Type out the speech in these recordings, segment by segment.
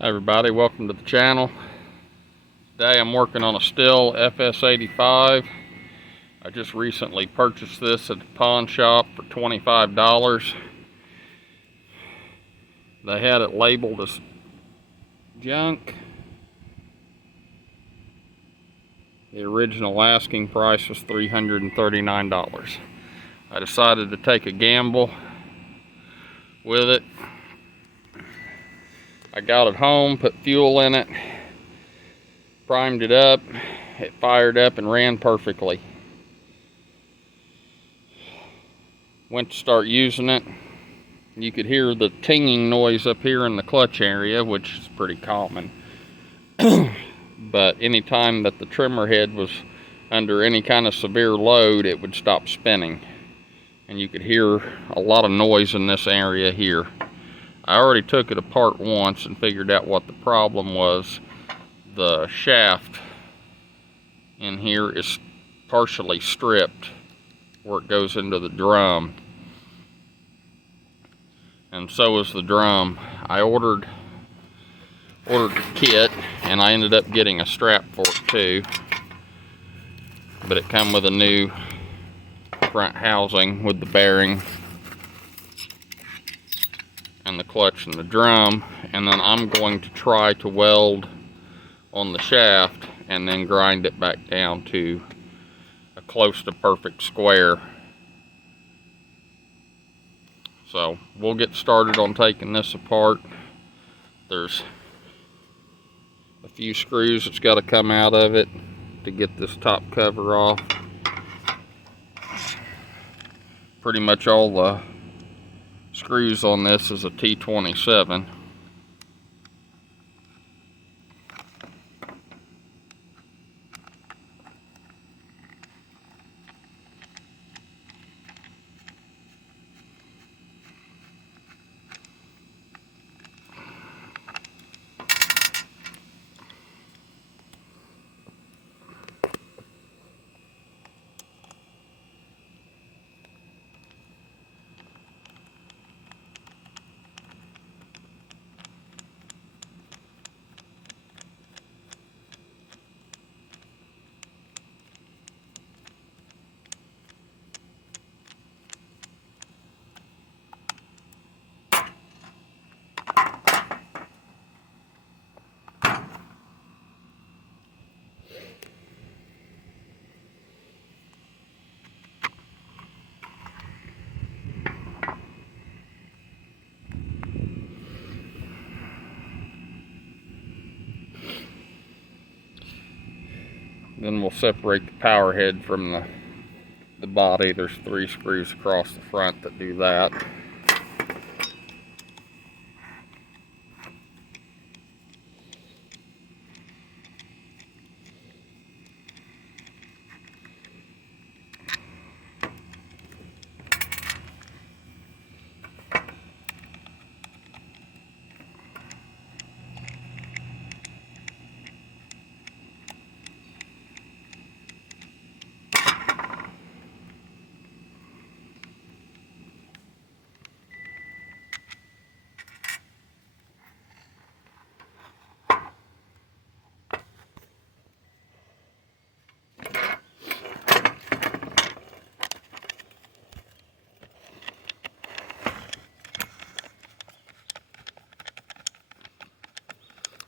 Hi everybody, welcome to the channel. Today I'm working on a Stihl FS 85. I just recently purchased this at the pawn shop for $25. They had it labeled as junk. The original asking price was $339. I decided to take a gamble with it. I got it home, put fuel in it, primed it up, it fired up and ran perfectly. Went to start using it. You could hear the tinging noise up here in the clutch area, which is pretty common. But anytime that the trimmer head was under any kind of severe load, it would stop spinning. And you could hear a lot of noise in this area here. I already took it apart once and figured out what the problem was. The shaft in here is partially stripped where it goes into the drum, and so is the drum. I ordered the kit, and I ended up getting a strap for it too, but it came with a new front housing with the bearing and the clutch and the drum. And then I'm going to try to weld on the shaft and then grind it back down to a close to perfect square. So we'll get started on taking this apart. There's a few screws that's got to come out of it to get this top cover off. Pretty much all the screws on this is a T27. Then we'll separate the power head from the body. There's 3 screws across the front that do that.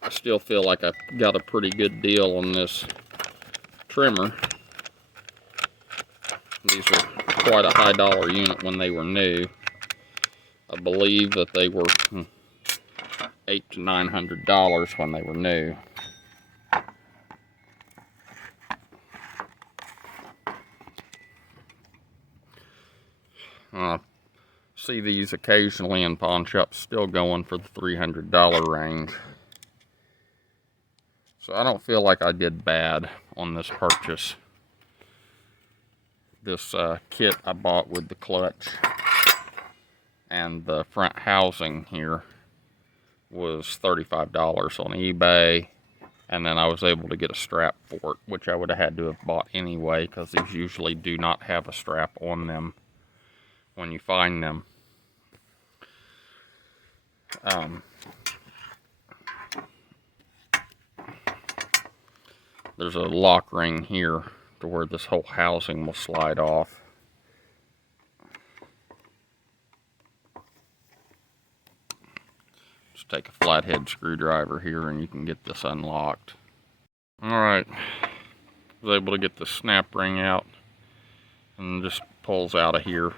I still feel like I've got a pretty good deal on this trimmer. These are quite a high dollar unit when they were new. I believe that they were $800 to $900 when they were new. See these occasionally in pawn shops still going for the $300 range. So I don't feel like I did bad on this purchase. This kit I bought with the clutch and the front housing here was $35 on eBay, and then I was able to get a strap for it, which I would have had to have bought anyway, because these usually do not have a strap on them when you find them. there's a lock ring here to where this whole housing will slide off. Just take a flathead screwdriver here and you can get this unlocked. Alright, I was able to get the snap ring out and just pulls out of here.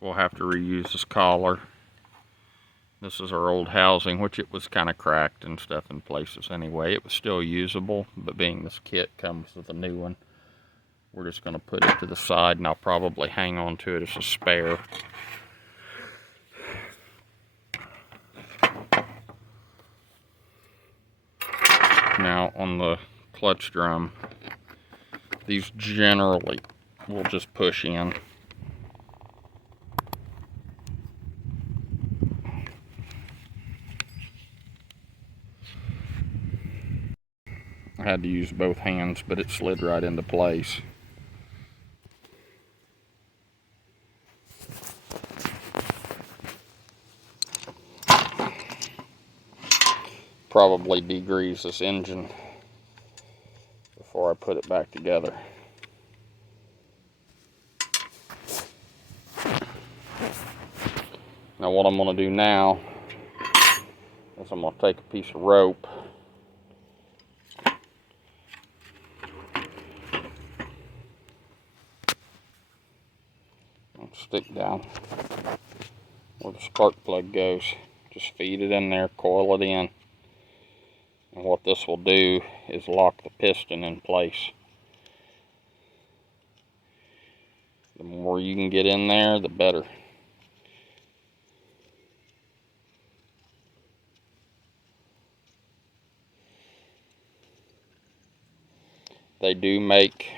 We'll have to reuse this collar. This is our old housing, which it was kind of cracked and stuff in places anyway. It was still usable, but being this kit comes with a new one, we're just going to put it to the side, and I'll probably hang on to it as a spare. Now on the clutch drum, these generally will just push in. I had to use both hands, but it slid right into place. Probably degrease this engine before I put it back together. Now what I'm going to do now is I'm going to take a piece of rope and stick down where the spark plug goes. Just feed it in there, coil it in. And what this will do is lock the piston in place. The more you can get in there, the better. They do make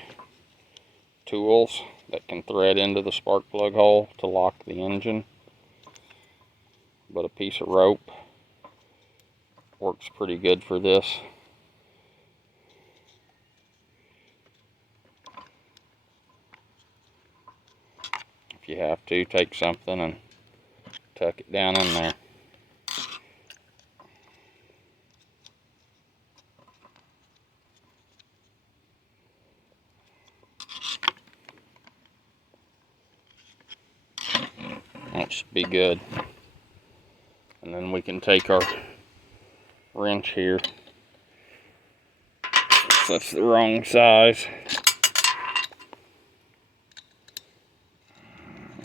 tools that can thread into the spark plug hole to lock the engine, but a piece of rope works pretty good for this. If you have to, take something and tuck it down in there. That should be good. And then we can take our wrench here. That's the wrong size.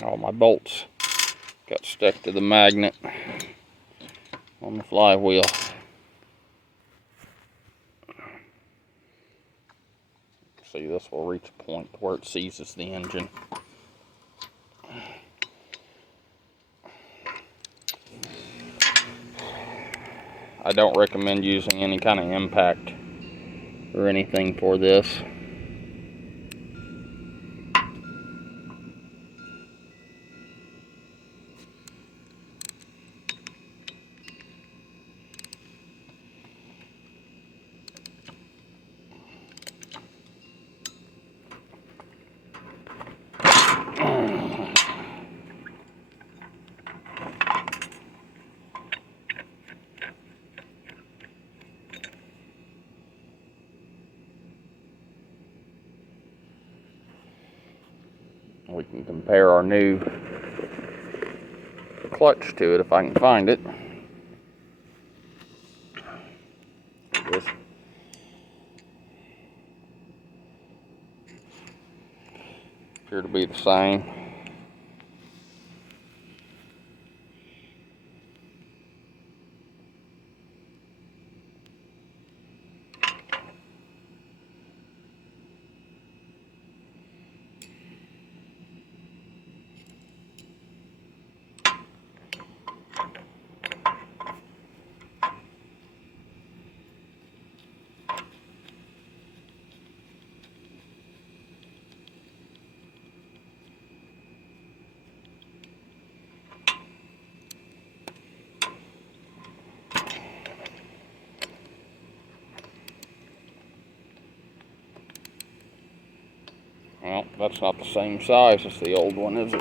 All my bolts got stuck to the magnet on the flywheel. See, this will reach a point where it seizes the engine. I don't recommend using any kind of impact or anything for this. We can compare our new clutch to it if I can find it. This appear to be the same. Well, that's not the same size as the old one, is it?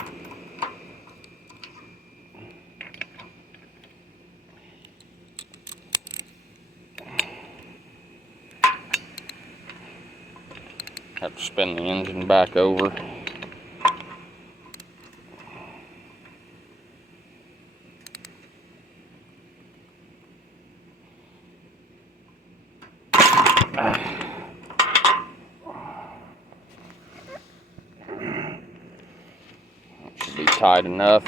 Have to spin the engine back over. That should be tight enough.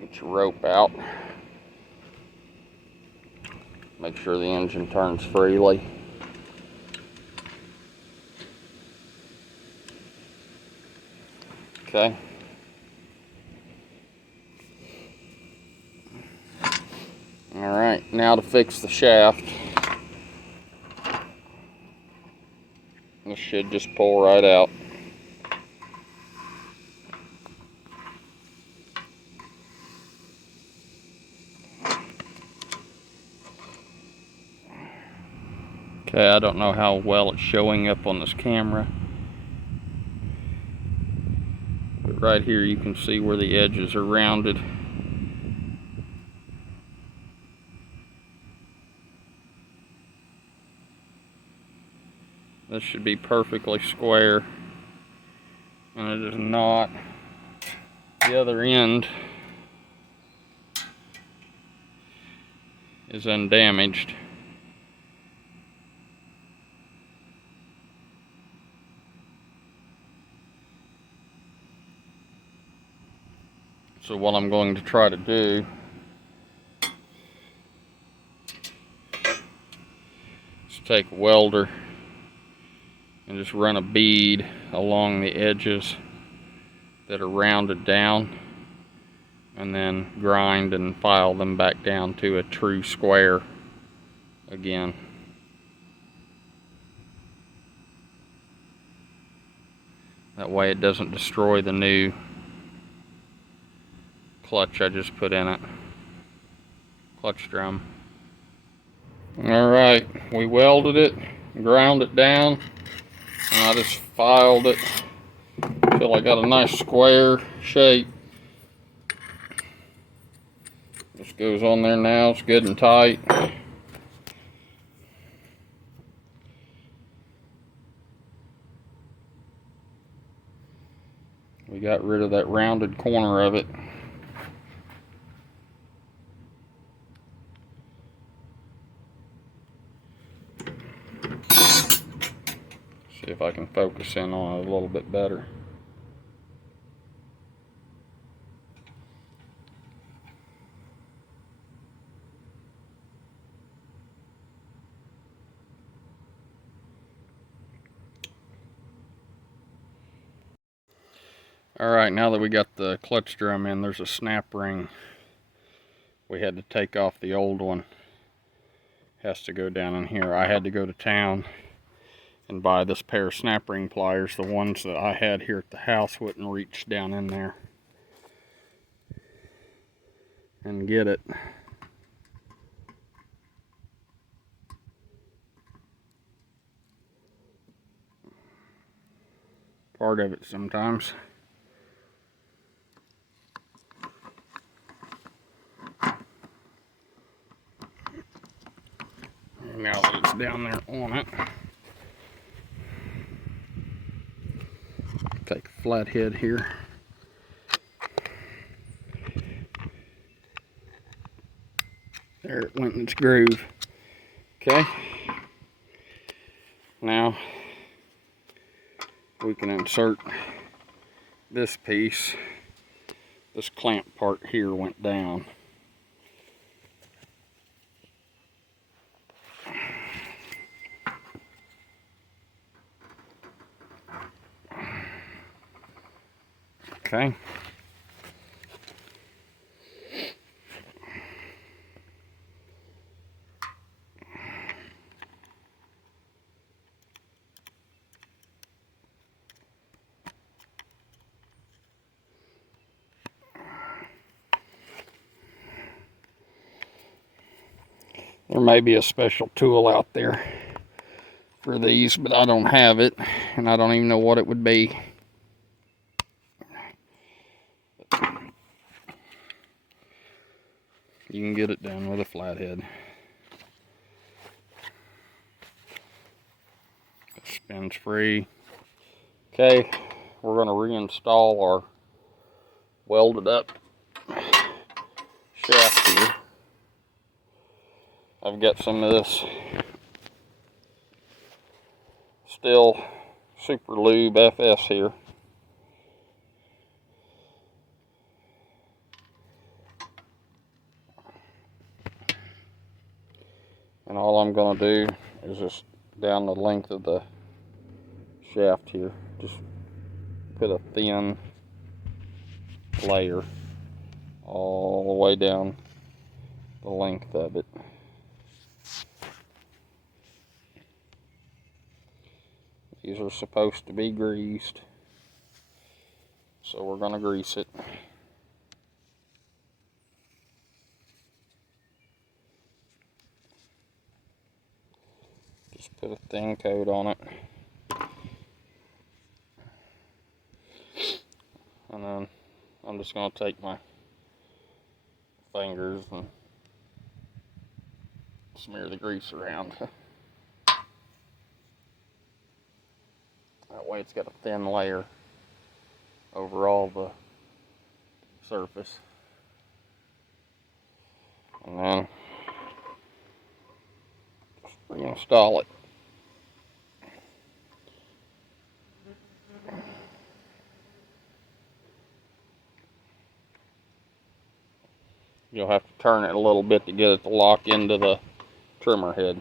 Get your rope out. Make sure the engine turns freely. Okay. Alright, now to fix the shaft. This should just pull right out. Okay, I don't know how well it's showing up on this camera, but right here you can see where the edges are rounded. This should be perfectly square, and it is not. The other end is undamaged. So what I'm going to try to do is take a welder and just run a bead along the edges that are rounded down, and then grind and file them back down to a true square again. That way it doesn't destroy the new clutch I just put in it. Clutch drum. Alright, we welded it, ground it down, and I just filed it until I got a nice square shape. This goes on there now, it's good and tight. We got rid of that rounded corner of it. See if I can focus in on it a little bit better. Alright, now that we got the clutch drum in, there's a snap ring. We had to take off the old one. Has to go down in here. I had to go to town and buy this pair of snap ring pliers. The ones that I had here at the house wouldn't reach down in there and get it. Part of it sometimes. Now that it's down there on it, take a flathead here. There it went in its groove. Okay. Now we can insert this piece. This clamp part here went down. Okay. There may be a special tool out there for these, but I don't have it, and I don't even know what it would be. You can get it done with a flathead. Spins free. Okay, we're going to reinstall our welded up shaft here. I've got some of this Stihl Super FS here. And all I'm going to do is just down the length of the shaft here, just put a thin layer all the way down the length of it. These are supposed to be greased, so we're going to grease it. Just put a thin coat on it. And then I'm just going to take my fingers and smear the grease around. That way it's got a thin layer over all the surface. And then just reinstall it. You'll have to turn it a little bit to get it to lock into the trimmer head.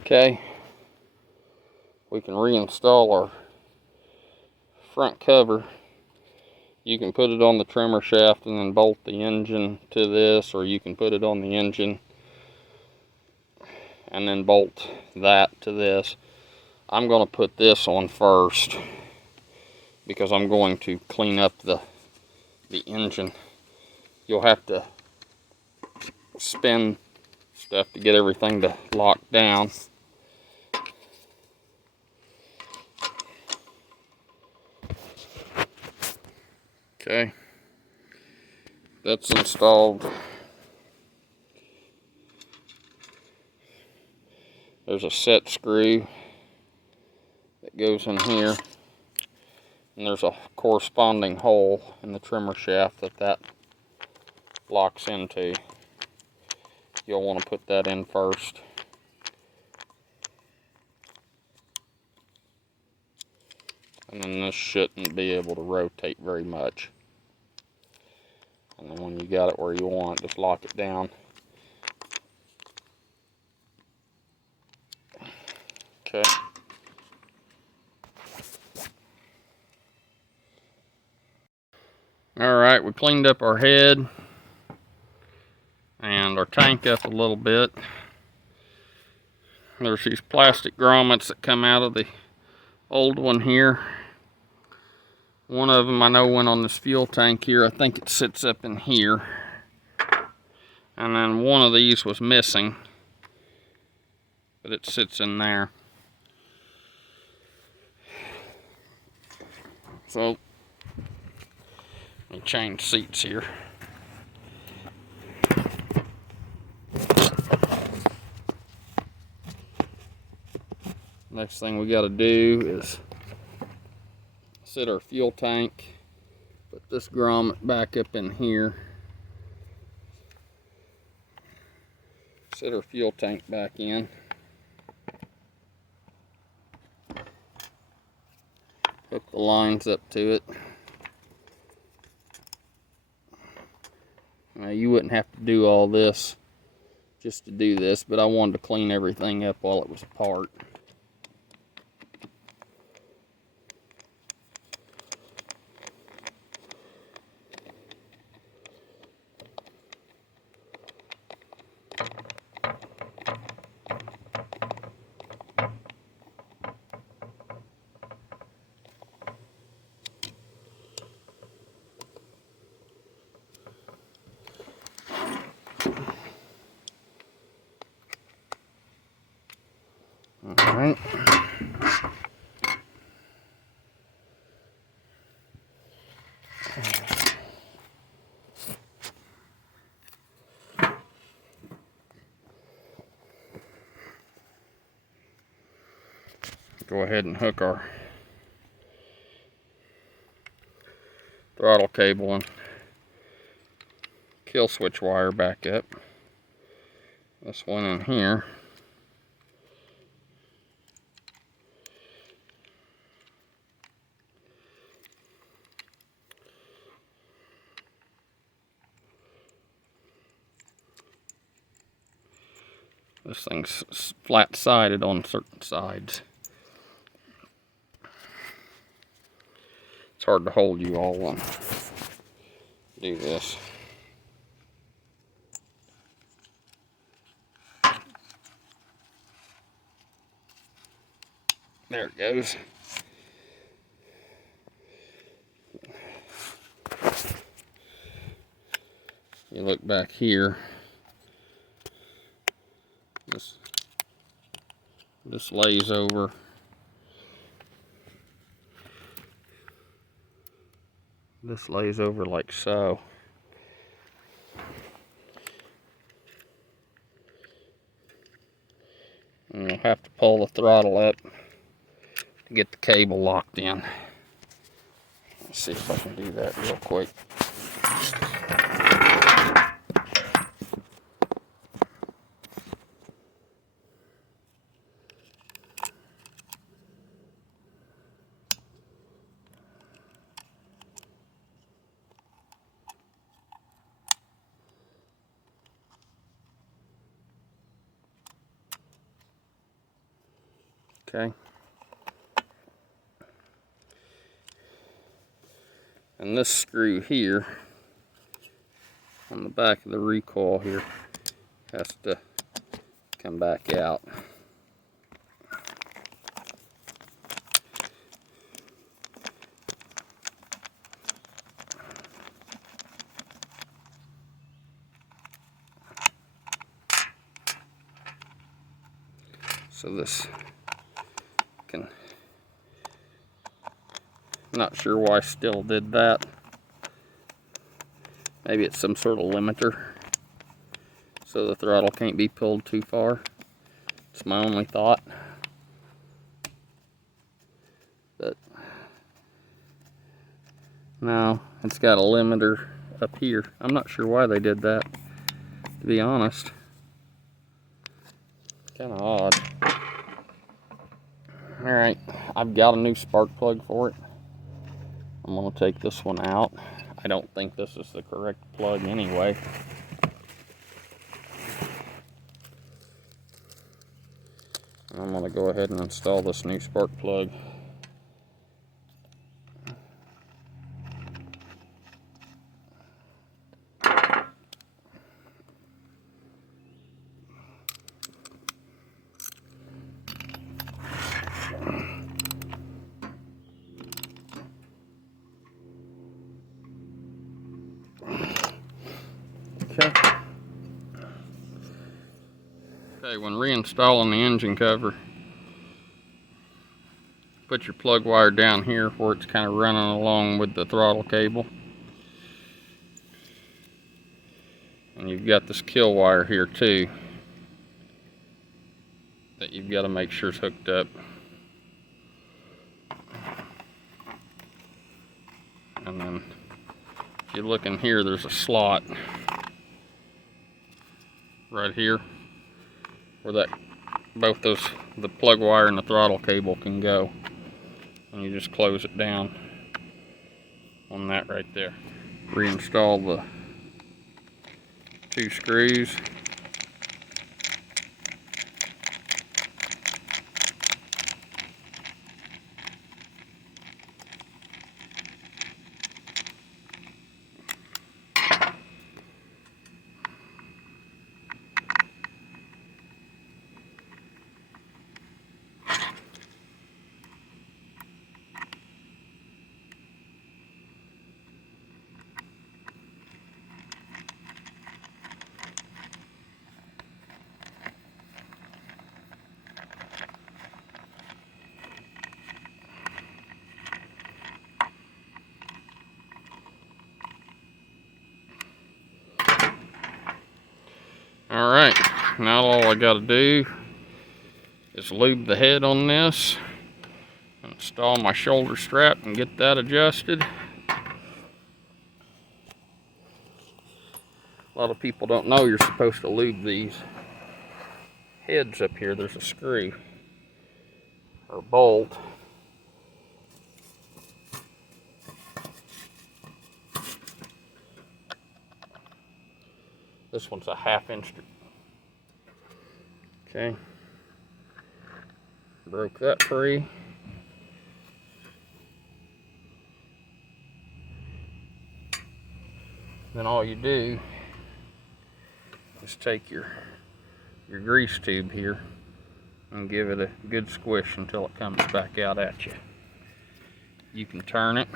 Okay, we can reinstall our front cover. You can put it on the trimmer shaft and then bolt the engine to this, or you can put it on the engine and then bolt that to this. I'm going to put this on first because I'm going to clean up the engine. You'll have to spin stuff to get everything to lock down. Okay, that's installed. There's a set screw that goes in here, and there's a corresponding hole in the trimmer shaft that locks into. You'll want to put that in first. And then this shouldn't be able to rotate very much. And then when you got it where you want, just lock it down. Okay. Alright, we cleaned up our head and our tank up a little bit. There's these plastic grommets that come out of the old one here. One of them I know went on this fuel tank here. I think it sits up in here. And then one of these was missing, but it sits in there. So, let me change seats here. Next thing we got to do is set our fuel tank, put this grommet back up in here, set our fuel tank back in, hook the lines up to it. Now you wouldn't have to do all this just to do this, but I wanted to clean everything up while it was apart. go ahead and hook our throttle cable and kill switch wire back up. This one in here. This thing's flat-sided on certain sides. It's hard to hold you all and do this. There it goes. You look back here. This lays over. This lays over like so. And you'll have to pull the throttle up to get the cable locked in. Let's see if I can do that real quick. Okay. And this screw here on the back of the recoil here has to come back out. So this can, not sure why Stihl did that. Maybe it's some sort of limiter so the throttle can't be pulled too far. It's my only thought. But no, it's got a limiter up here. I'm not sure why they did that, to be honest. Kind of odd. Alright, I've got a new spark plug for it. I'm going to take this one out. I don't think this is the correct plug anyway. I'm going to go ahead and install this new spark plug. Okay, when reinstalling the engine cover, put your plug wire down here where it's kind of running along with the throttle cable. And you've got this kill wire here too that you've got to make sure is hooked up. And then if you look in here, there's a slot right here where that both those, the plug wire and the throttle cable, can go, and you just close it down on that right there. Reinstall the 2 screws. Alright, now all I gotta do is lube the head on this Install my shoulder strap and get that adjusted. A lot of people don't know you're supposed to lube these heads up here. There's a screw or bolt. This one's a 1/2 inch. Okay. Broke that free. Then all you do is take your grease tube here and give it a good squish until it comes back out at you. You can turn it.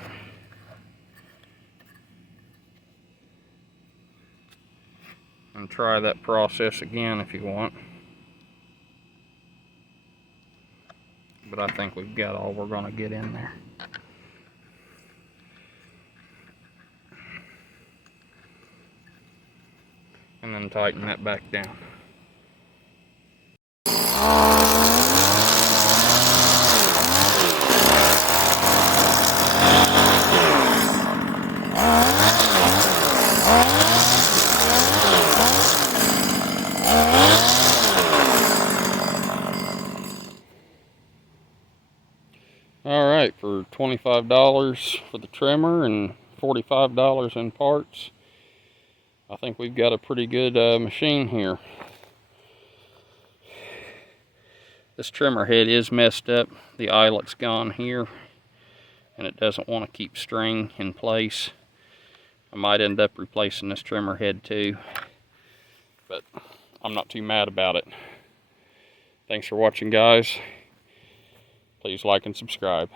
And try that process again if you want. But I think we've got all we're going to get in there. And then tighten that back down. Alright, for $25 for the trimmer and $45 in parts, I think we've got a pretty good machine here. This trimmer head is messed up. The eyelet's gone here, and it doesn't want to keep string in place. I might end up replacing this trimmer head too, but I'm not too mad about it. Thanks for watching, guys. Please like and subscribe.